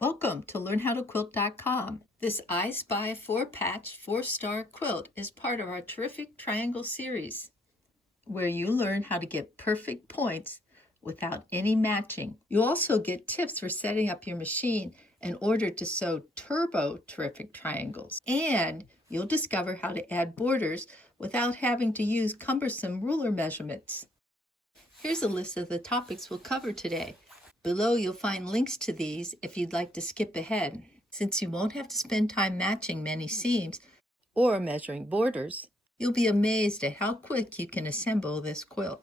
Welcome to LearnHowToQuilt.com. This I Spy 4-patch 4-star quilt is part of our terrific triangle series, where you learn how to get perfect points without any matching. You also get tips for setting up your machine in order to sew turbo terrific triangles, and you'll discover how to add borders without having to use cumbersome ruler measurements. Here's a list of the topics we'll cover today. Below you'll find links to these if you'd like to skip ahead. Since you won't have to spend time matching many seams or measuring borders, you'll be amazed at how quick you can assemble this quilt.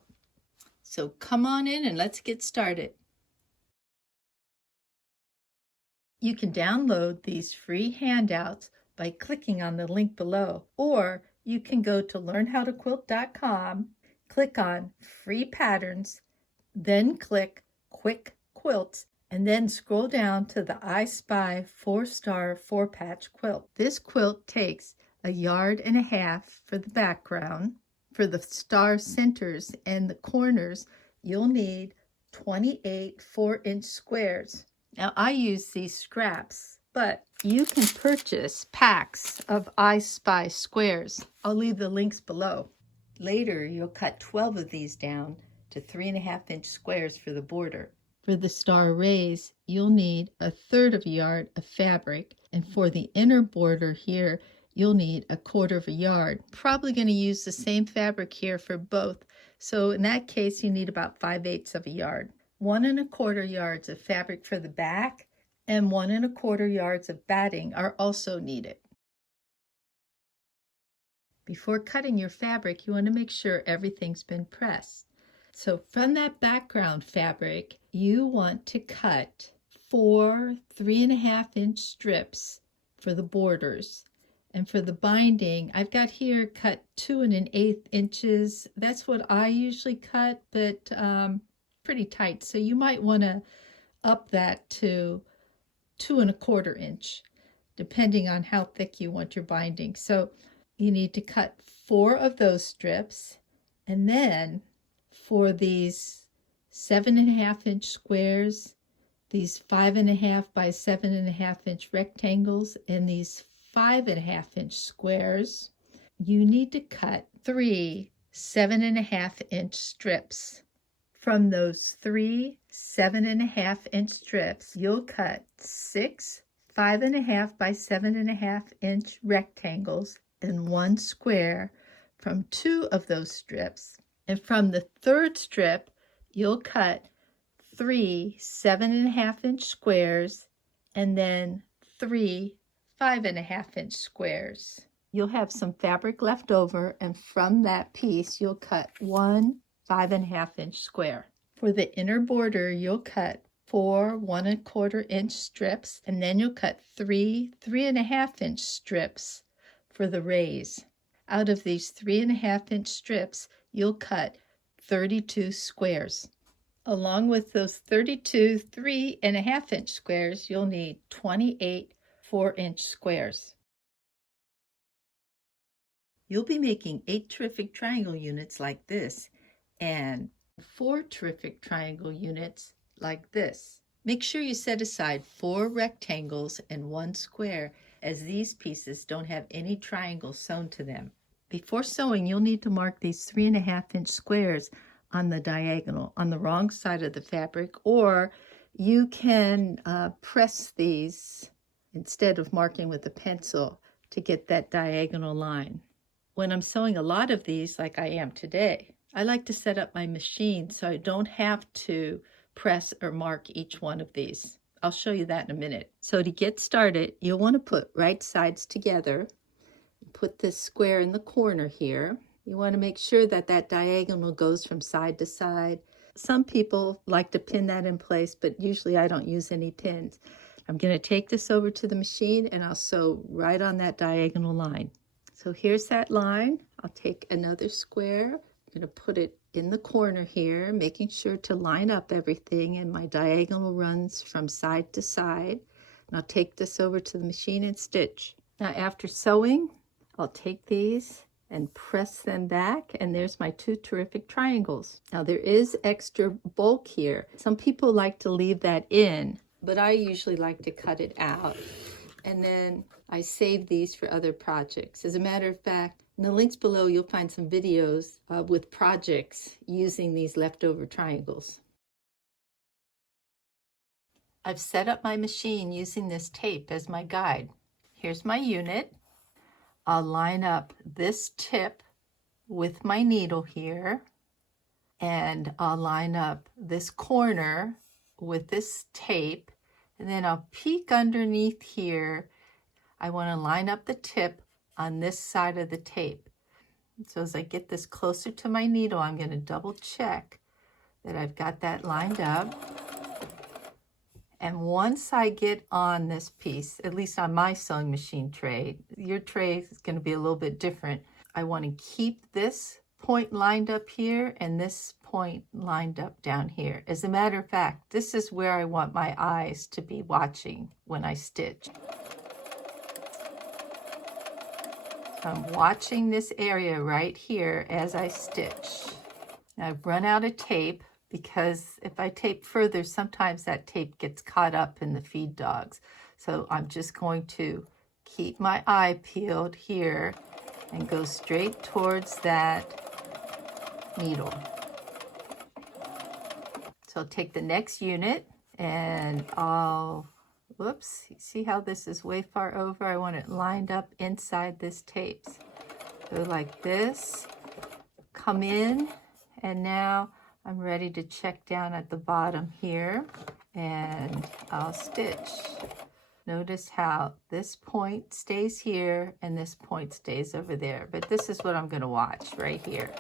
So come on in and let's get started. You can download these free handouts by clicking on the link below, or you can go to LearnHowToQuilt.com, click on Free Patterns, then click Quick Quilts, and then scroll down to the I Spy 4-star 4-patch quilt. This quilt takes 1.5 yards for the background. For the star centers and the corners, you'll need 28 4-inch squares. Now I use these scraps, but you can purchase packs of I Spy squares. I'll leave the links below. Later, you'll cut 12 of these down to 3.5-inch squares for the border. For the star rays, you'll need 1/3 yard of fabric, and for the inner border here, you'll need 1/4 yard. Probably going to use the same fabric here for both, so in that case, you need about 5/8 yard. 1¼ yards of fabric for the back, and 1¼ yards of batting are also needed. Before cutting your fabric, you want to make sure everything's been pressed. So from that background fabric, you want to cut 4 3.5-inch strips for the borders. And for the binding, I've got here cut 2 1/8 inches. That's what I usually cut, but pretty tight. So you might want to up that to 2 1/4 inch, depending on how thick you want your binding. So you need to cut 4 of those strips, and then for these 7.5-inch squares, these 5.5 by 7.5-inch rectangles, and these 5.5-inch squares, you need to cut 3 7.5-inch strips. From those 3 7.5-inch strips, you'll cut 6 5.5 by 7.5-inch rectangles and 1 square from 2 of those strips. And from the 3rd strip, you'll cut 3 7.5-inch squares and then 3 5.5-inch squares. You'll have some fabric left over, and from that piece, you'll cut 1 5.5-inch square. For the inner border, you'll cut 4 1¼ strips, and then you'll cut 3 3.5-inch strips for the rays. Out of these 3.5-inch strips, you'll cut 32 squares. Along with those 32 3.5-inch squares, you'll need 28 4-inch squares. You'll be making 8 terrific triangle units like this and 4 terrific triangle units like this. Make sure you set aside 4 rectangles and 1 square, as these pieces don't have any triangles sewn to them. Before sewing, you'll need to mark these 3.5-inch squares on the diagonal, on the wrong side of the fabric, or you can press these instead of marking with a pencil to get that diagonal line. When I'm sewing a lot of these, like I am today, I like to set up my machine so I don't have to press or mark each one of these. I'll show you that in a minute. So to get started, you'll want to put right sides together. Put this square in the corner here. You want to make sure that that diagonal goes from side to side. Some people like to pin that in place, but usually I don't use any pins. I'm going to take this over to the machine and I'll sew right on that diagonal line. So here's that line. I'll take another square. I'm going to put it in the corner here, making sure to line up everything, and my diagonal runs from side to side. And I'll take this over to the machine and stitch. Now after sewing, I'll take these and press them back, and there's my 2 terrific triangles. Now there is extra bulk here. Some people like to leave that in, but I usually like to cut it out. And then I save these for other projects. As a matter of fact, in the links below, you'll find some videos with projects using these leftover triangles. I've set up my machine using this tape as my guide. Here's my unit. I'll line up this tip with my needle here, and I'll line up this corner with this tape, and then I'll peek underneath here. I want to line up the tip on this side of the tape. So as I get this closer to my needle, I'm going to double check that I've got that lined up. And once I get on this piece, at least on my sewing machine tray, your tray is going to be a little bit different. I want to keep this point lined up here and this point lined up down here. As a matter of fact, this is where I want my eyes to be watching when I stitch. So I'm watching this area right here as I stitch. Now I've run out of tape, because if I tape further, sometimes that tape gets caught up in the feed dogs. So I'm just going to keep my eye peeled here and go straight towards that needle. So I'll take the next unit and I'll, whoops, see how this is way far over? I want it lined up inside this tape. So like this, come in, and now I'm ready to check down at the bottom here, and I'll stitch. Notice how this point stays here and this point stays over there, but this is what I'm going to watch right here.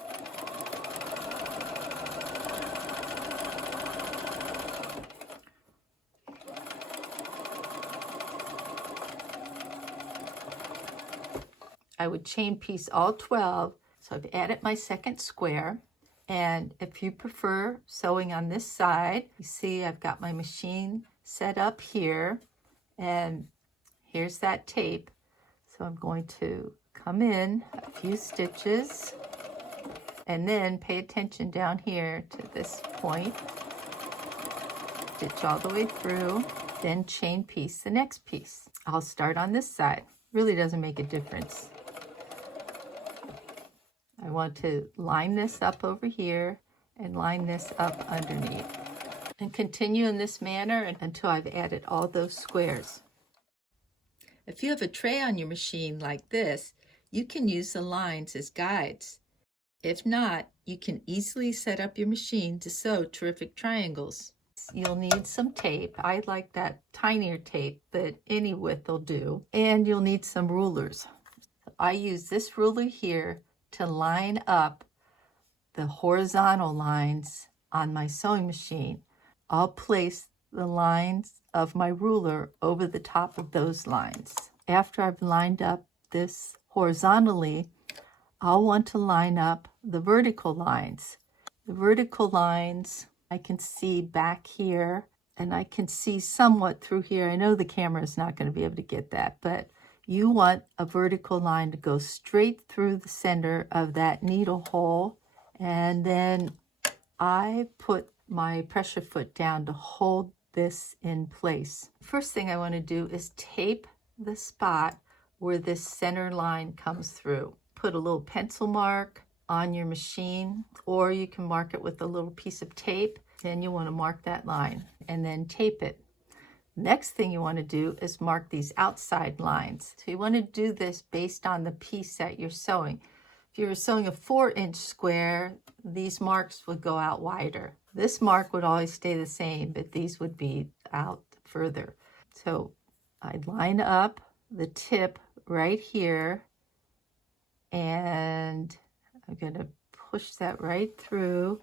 I would chain piece all 12, so I've added my second square. And if you prefer sewing on this side, you see I've got my machine set up here, and here's that tape. So I'm going to come in a few stitches and then pay attention down here to this point. Stitch all the way through, then chain piece the next piece. I'll start on this side. Really doesn't make a difference. I want to line this up over here and line this up underneath. And continue in this manner until I've added all those squares. If you have a tray on your machine like this, you can use the lines as guides. If not, you can easily set up your machine to sew terrific triangles. You'll need some tape. I like that tinier tape, but any width will do. And you'll need some rulers. I use this ruler here to line up the horizontal lines on my sewing machine. I'll place the lines of my ruler over the top of those lines. After I've lined up this horizontally, I'll want to line up the vertical lines. The vertical lines I can see back here, and I can see somewhat through here. I know the camera is not going to be able to get that, but you want a vertical line to go straight through the center of that needle hole, and then I put my pressure foot down to hold this in place. First thing I want to do is tape the spot where this center line comes through. Put a little pencil mark on your machine, or you can mark it with a little piece of tape. Then you want to mark that line and then tape it. Next thing you want to do is mark these outside lines. So you want to do this based on the piece that you're sewing. If you're sewing a 4-inch square, these marks would go out wider. This mark would always stay the same, but these would be out further. So I'd line up the tip right here, and I'm going to push that right through,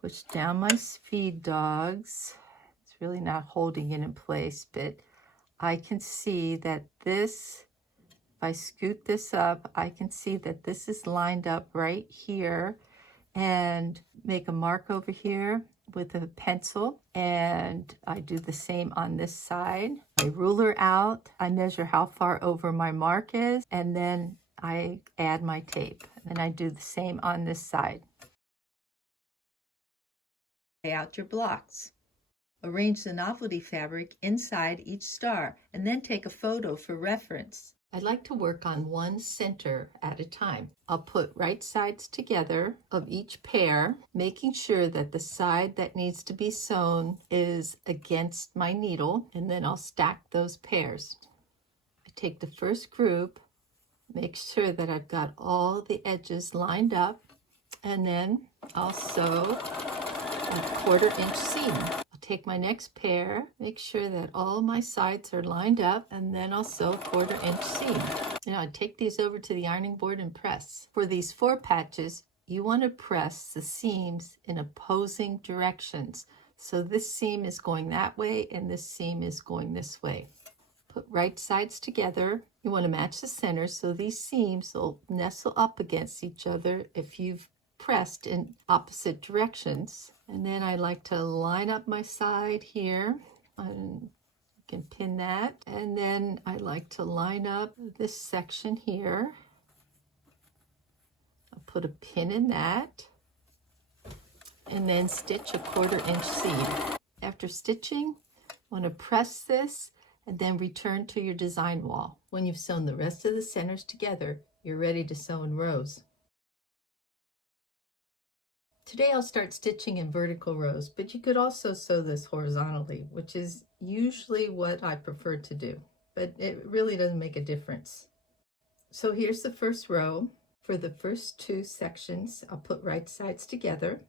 push down my feed dogs. Really not holding it in place, but I can see that this, if I scoot this up, I can see that this is lined up right here, and make a mark over here with a pencil, and I do the same on this side. I ruler out, I measure how far over my mark is, and then I add my tape, and I do the same on this side. Lay out your blocks. Arrange the novelty fabric inside each star and then take a photo for reference. I'd like to work on one center at a time. I'll put right sides together of each pair, making sure that the side that needs to be sewn is against my needle, and then I'll stack those pairs. I take the first group, make sure that I've got all the edges lined up, and then I'll sew a 1/4 inch seam. Take my next pair, make sure that all my sides are lined up, and then I'll sew a 1/4 inch seam. Now I take these over to the ironing board and press. For these 4 patches, you want to press the seams in opposing directions. So this seam is going that way and this seam is going this way. Put right sides together. You want to match the centers so these seams will nestle up against each other if you've pressed in opposite directions. And then I like to line up my side here, and you can pin that. And then I like to line up this section here. I'll put a pin in that, and then stitch a 1/4 inch seam. After stitching, I want to press this and then return to your design wall. When you've sewn the rest of the centers together, you're ready to sew in rows. Today I'll start stitching in vertical rows, but you could also sew this horizontally, which is usually what I prefer to do, but it really doesn't make a difference. So here's the first row. For the first 2 sections, I'll put right sides together,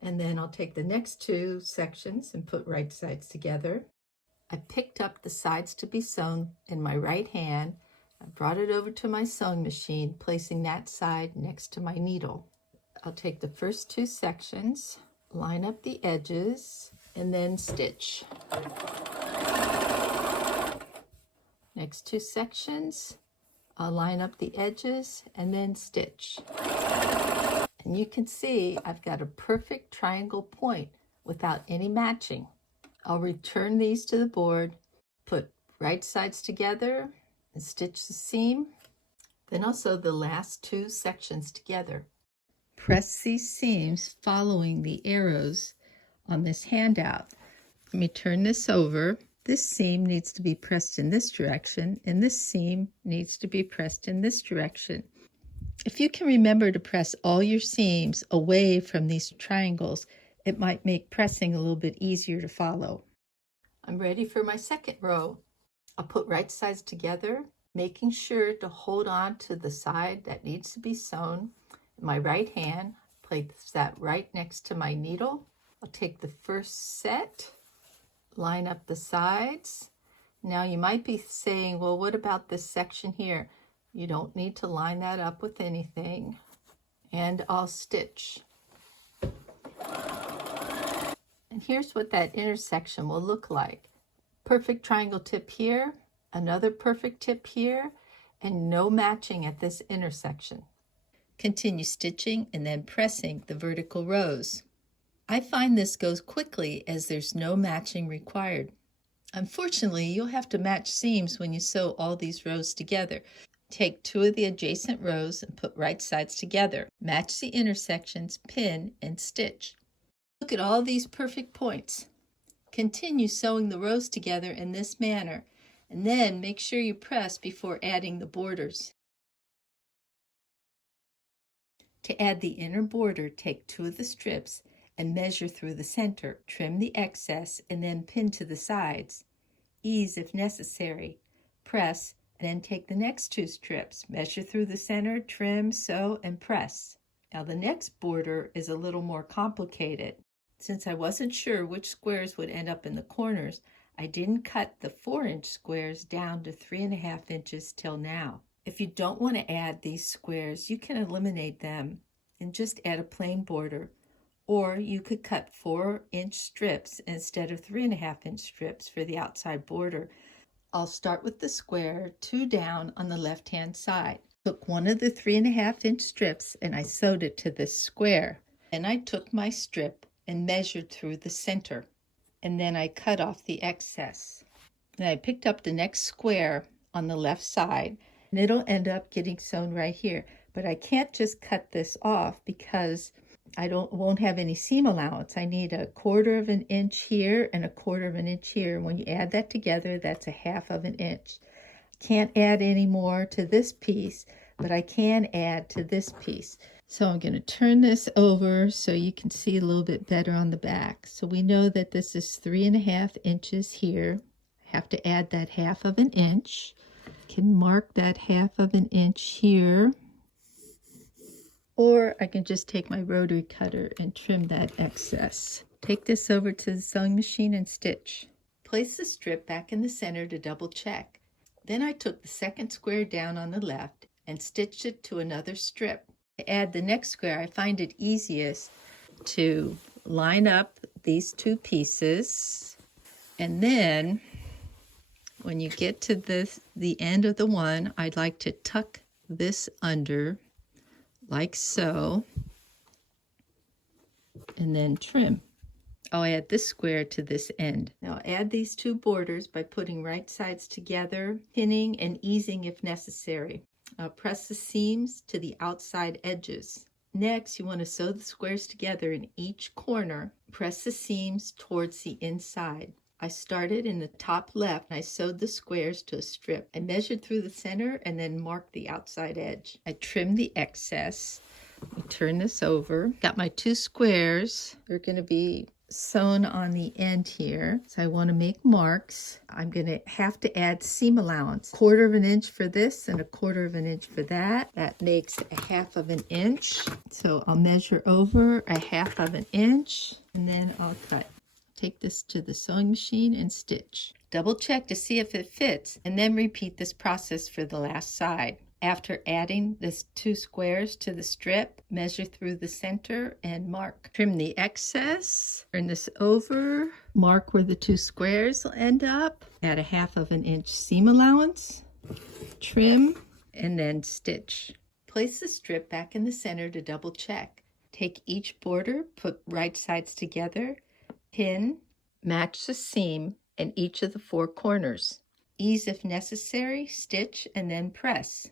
and then I'll take the next 2 sections and put right sides together. I picked up the sides to be sewn in my right hand. I brought it over to my sewing machine, placing that side next to my needle. I'll take the first 2 sections, line up the edges, and then stitch. Next 2 sections, I'll line up the edges and then stitch. And you can see I've got a perfect triangle point without any matching. I'll return these to the board, put right sides together and stitch the seam. Then I'll sew the last 2 sections together. Press these seams following the arrows on this handout. Let me turn this over. This seam needs to be pressed in this direction, and this seam needs to be pressed in this direction. If you can remember to press all your seams away from these triangles, it might make pressing a little bit easier to follow. I'm ready for my second row. I'll put right sides together, making sure to hold on to the side that needs to be sewn. My right hand, place that right next to my needle. I'll take the first set, line up the sides. Now you might be saying, well, what about this section here? You don't need to line that up with anything. And I'll stitch. And here's what that intersection will look like. Perfect triangle tip here, another perfect tip here, and no matching at this intersection. Continue stitching and then pressing the vertical rows. I find this goes quickly as there's no matching required. Unfortunately, you'll have to match seams when you sew all these rows together. Take 2 of the adjacent rows and put right sides together. Match the intersections, pin, and stitch. Look at all these perfect points. Continue sewing the rows together in this manner, and then make sure you press before adding the borders. To add the inner border, take 2 of the strips and measure through the center. Trim the excess and then pin to the sides. Ease if necessary. Press, and then take the next 2 strips. Measure through the center, trim, sew, and press. Now the next border is a little more complicated. Since I wasn't sure which squares would end up in the corners, I didn't cut the 4-inch squares down to 3.5 inches till now. If you don't want to add these squares, you can eliminate them and just add a plain border, or you could cut 4-inch strips instead of 3.5-inch strips for the outside border. I'll start with the square 2 down on the left-hand side. Took one of the 3.5-inch strips and I sewed it to this square. Then I took my strip and measured through the center, and then I cut off the excess. Then I picked up the next square on the left side, and it'll end up getting sewn right here. But I can't just cut this off because I won't have any seam allowance. I need 1/4 of an inch here and 1/4 of an inch here. When you add that together, that's 1/2 of an inch. Can't add any more to this piece, but I can add to this piece. So I'm going to turn this over so you can see a little bit better on the back. So we know that this is 3.5 inches here. I have to add that 1/2 of an inch. Can mark that 1/2 of an inch here. Or I can just take my rotary cutter and trim that excess. Take this over to the sewing machine and stitch. Place the strip back in the center to double check. Then I took the second square down on the left and stitched it to another strip. To add the next square, I find it easiest to line up these two pieces, and then when you get to the end of the one, I'd like to tuck this under like so, and then trim. I'll add this square to this end. Now add these two borders by putting right sides together, pinning and easing if necessary. Press the seams to the outside edges. Next, you want to sew the squares together in each corner. Press the seams towards the inside. I started in the top left and I sewed the squares to a strip. I measured through the center and then marked the outside edge. I trimmed the excess. Let me turn this over. Got my two squares. They're going to be sewn on the end here, so I want to make marks. I'm going to have to add seam allowance, 1/4 of an inch for this and 1/4 of an inch for that. That makes 1/2 of an inch, so I'll measure over 1/2 of an inch and then I'll cut. Take this to the sewing machine and stitch. Double check to see if it fits and then repeat this process for the last side. After adding this two squares to the strip, measure through the center and mark. Trim the excess, turn this over, mark where the two squares will end up, add 1/2 of an inch seam allowance, trim, and then stitch. Place the strip back in the center to double check. Take each border, put right sides together, pin, match the seam in each of the 4 corners. Ease if necessary, stitch, and then press.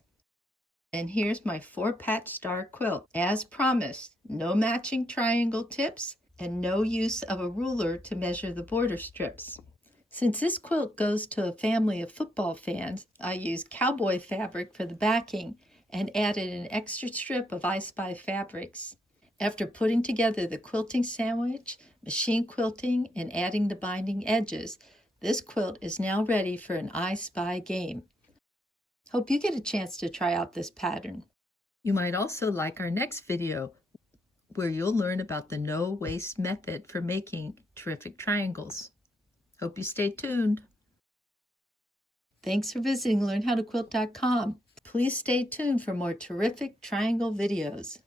And here's my 4-patch star quilt. As promised, no matching triangle tips and no use of a ruler to measure the border strips. Since this quilt goes to a family of football fans, I used cowboy fabric for the backing and added an extra strip of I Spy fabrics. After putting together the quilting sandwich, machine quilting, and adding the binding edges, this quilt is now ready for an I Spy game. Hope you get a chance to try out this pattern. You might also like our next video, where you'll learn about the no-waste method for making terrific triangles. Hope you stay tuned. Thanks for visiting LearnHowToQuilt.com. Please stay tuned for more terrific triangle videos.